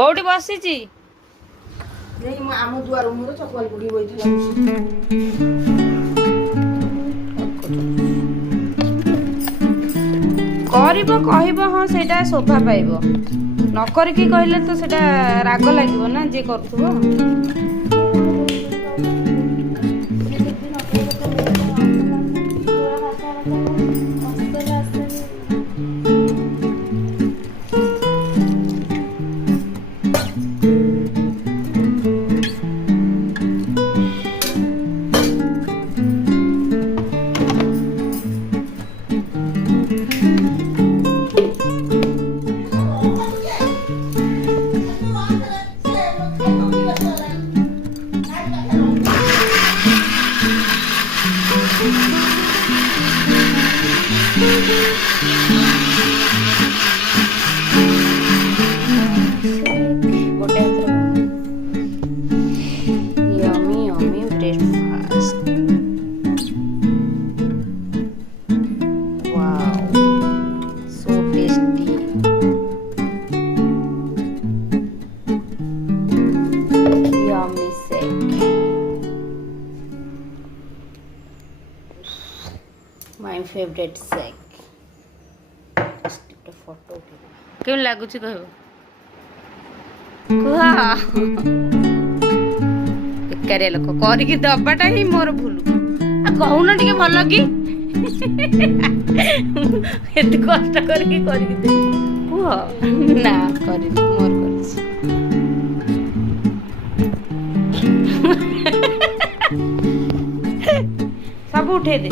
କୋଉଠି ବସିଛି? ଆମ ଦୁଆର ମୁହଁରେ ଚପଲ ପଡ଼ି ବଇଥିଲା। କରିବ କହିବ ହଁ ସେଇଟା ଶୋଭା ପାଇବ, ନ କରିକି କହିଲେ ତ ସେଇଟା ରାଗ ଲାଗିବ ନା ଯିଏ କରୁଥିବ। My favorite shake. फोटो क्यों लगुच कह बेकारिया लोक करके दबाटा ही मोर भूल कहून टे भल कि एत कष्ट करके कह ना कर मोर कर सब उठे दे।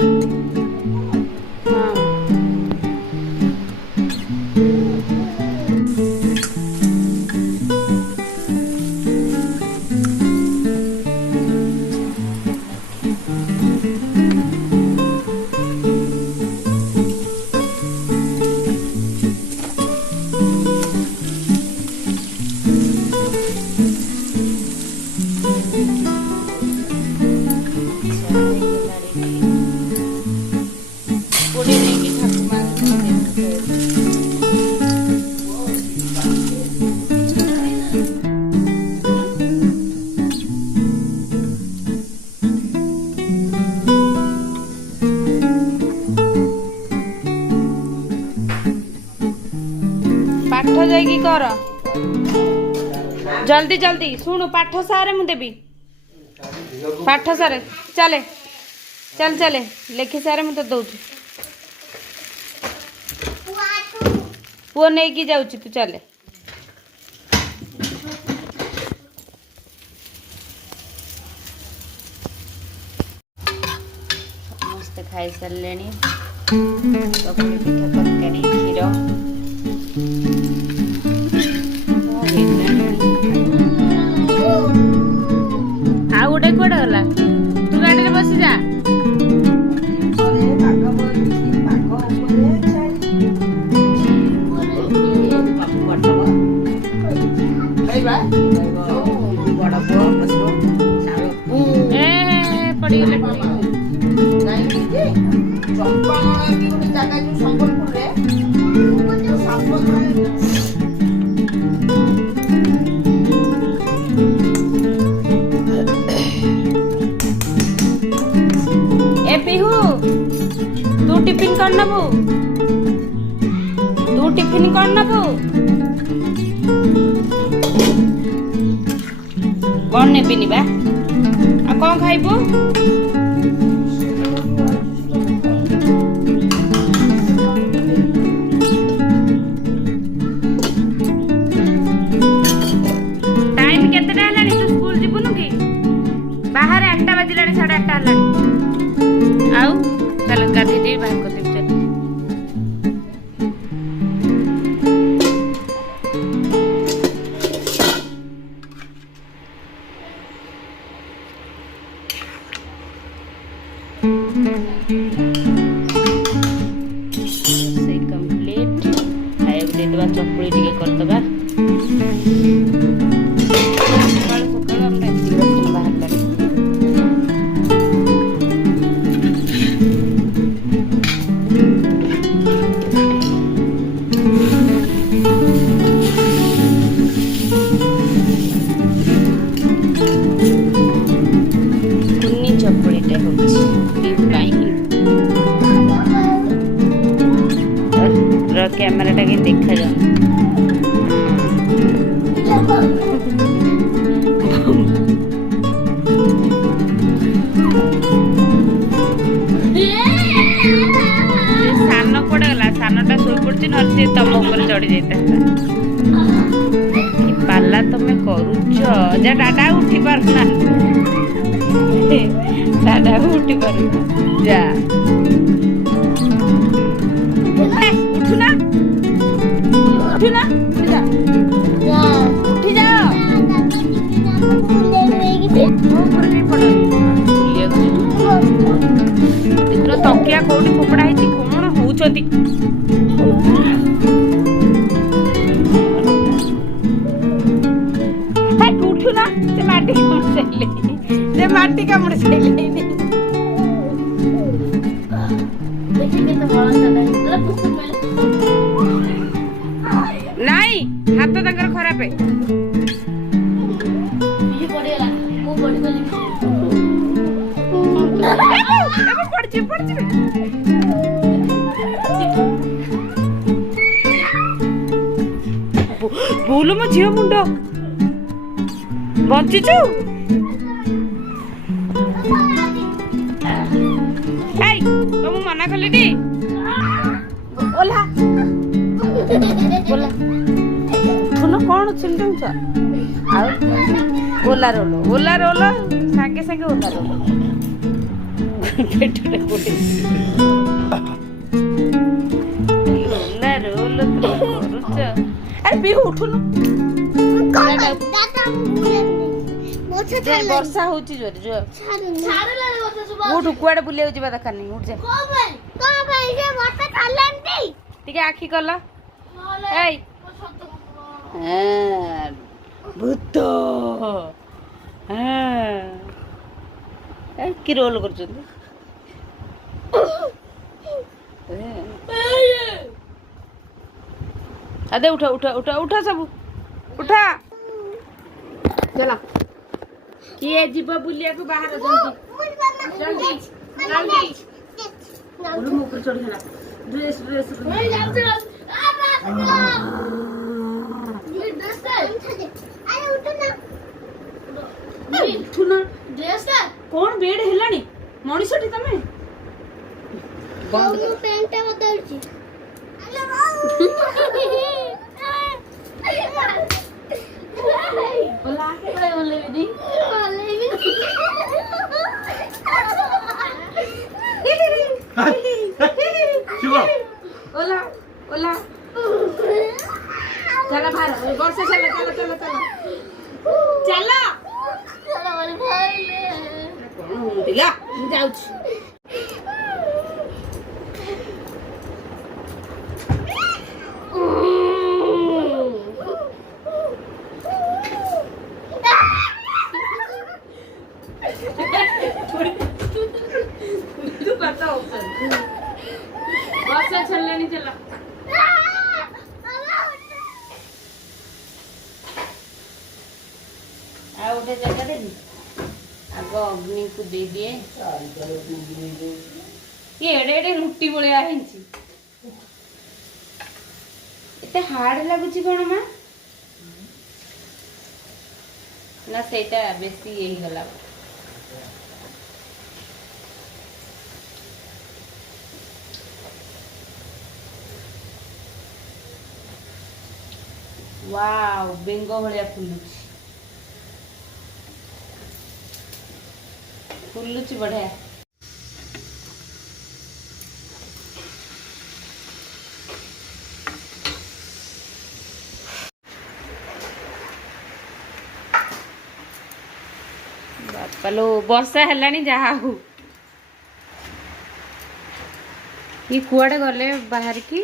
पाठ जाइकी कर जल्दी जल्दी शुणु पाठ सारे मु देवी पाठ सारे चले चल चले लिखि सारे मु तो दौची पुओ नहीं की जाऊची तू चले समस्ते खाई सारे चकुली पिठा तरकारी क्षीर आ गोटे कुआडे गला तू गाड़ी में बसी जा टिफिन कर नबू तू टिफिन कर नबू कौन ने पिनी बा आ कौन खाइबू टाइम केते हेलानी तू स्कूल जीवनु की बाहर 8टा बजिलानी 8:30 हेलानी आउ चल गाधी दे बाहर को दे चल से कंप्लीट खाए दे दबा चकुली टिके कर दबा सकाळ सकाळ हम एक्टिव बाहर कर ସାନ କୁଆଡେ ଗଲା? ସାନଟା ଶୋଇପଡିଛି, ନହେଲେ ସେ ତମ ଉପରେ ଚଢି ଯାଇଥାନ୍ତା। କି ପାଲା ତମେ କରୁଛ? ଯା ଦାଦା ଉଠି ପାରୁନାହାନ୍ତି, ଦାଦା ଉଠି ପାରୁନା। ଯା ଉଠୁନା, ଉଠୁନା, ଉଠିଯା, ଉଠିଯାଅ। ତକିଆ କୋଉଠି ଫୋପଡା ହେଇଛି? କଣ ହଉଛନ୍ତି? ଉଠୁନା, ସେ ମାଟି କାମୁଡି ସାରିଲେଣି, ସେ ମାଟି କାମୁଡି ସାରିଲେଣି। ନାଇଁ, ହାତ ତାଙ୍କର ଖରାପ। ଭୁଲ ମୋ ଝିଅ ମୁଣ୍ଡ ବଞ୍ଚିଛୁ। ଏଇ ତ ମୁଁ ମନା କଲି ଟି। ଓଲା ଓଲା ଉଠୁନ, କଣ ଚିଲଉଛ? ଆଉ ଓଲା ରୋଲ, ଓଲା ରୋଲ, ସାଙ୍ଗେ ସାଙ୍ଗେ ଓଲା ରୋଲ। ପେଟରେ ଓଲା ରୋଲ କରୁଛ? ଆରେ ବିହୁ ଉଠୁନୁ। ବର୍ଷା ହଉଛି ଜୋରେ ଜୋର। ଉଠୁ, କୁଆଡେ ବୁଲିବାକୁ ଯିବା ଦରକାର ନାହିଁ। ଉଠ, ଟିକେ ଆଖି କଲ। ଏଇ ଭୂତ କି ରୋଲ କରୁଛନ୍ତି? ଆଦେ ଉଠ ଉଠ ଉଠ ଉଠ, ସବୁ ଉଠ। ଚାଲ, କିଏ ଯିବ ବୁଲିବାକୁ ବାହାର? ଜଲ୍ଦି ଜଲ୍ଦି ଜଲ୍ଦି। ମୋ ଉପରେ ଚଢିଗଲା। ଡ୍ରେସ ଡ୍ରେସ କଣ ବେଡ ହେଲାଣି? ମଣିଷଟି ତମେ? ओला ओला चला बाहर, वर्षा चला चला चला चला चला। कौन जाऊँ वर्षा चलने नहीं चला। गोटे जगह आग अग्नि को दे दिए। ये एडे एडे रुटी भलिया हिंची एते हार्ड लागुची कोन मा ना सेटा बेसी यही गला। वाव बेंगो भलिया फुलुची बढ़िया। बापालो वर्षा हेलानी जहा हो ये कुआडे गले बाहर की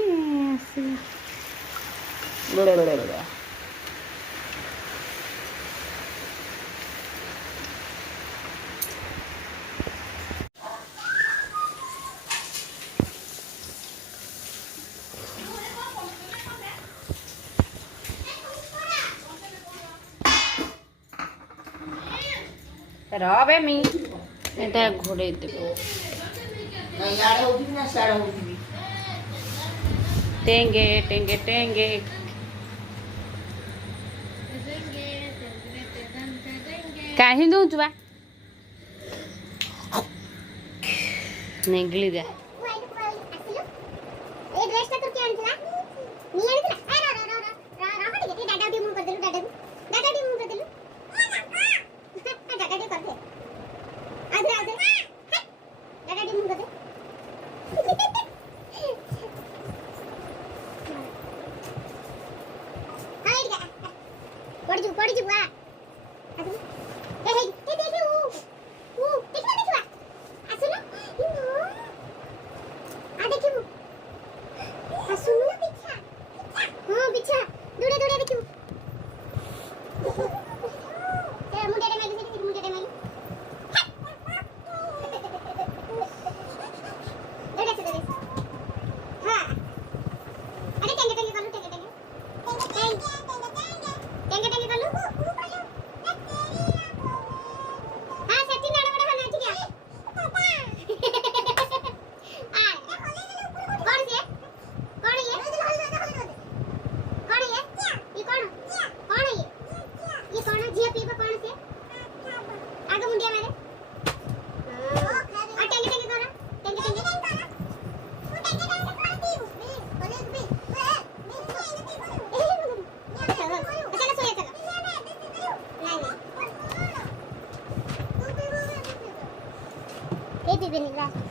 रबे मी एटा घोड़े देबो यार होती ना सारा होती टेंगे टेंगे टेंगे କାହିଁ ଦଉଛୁ ବା ନେଗଳି ଦେ Baby,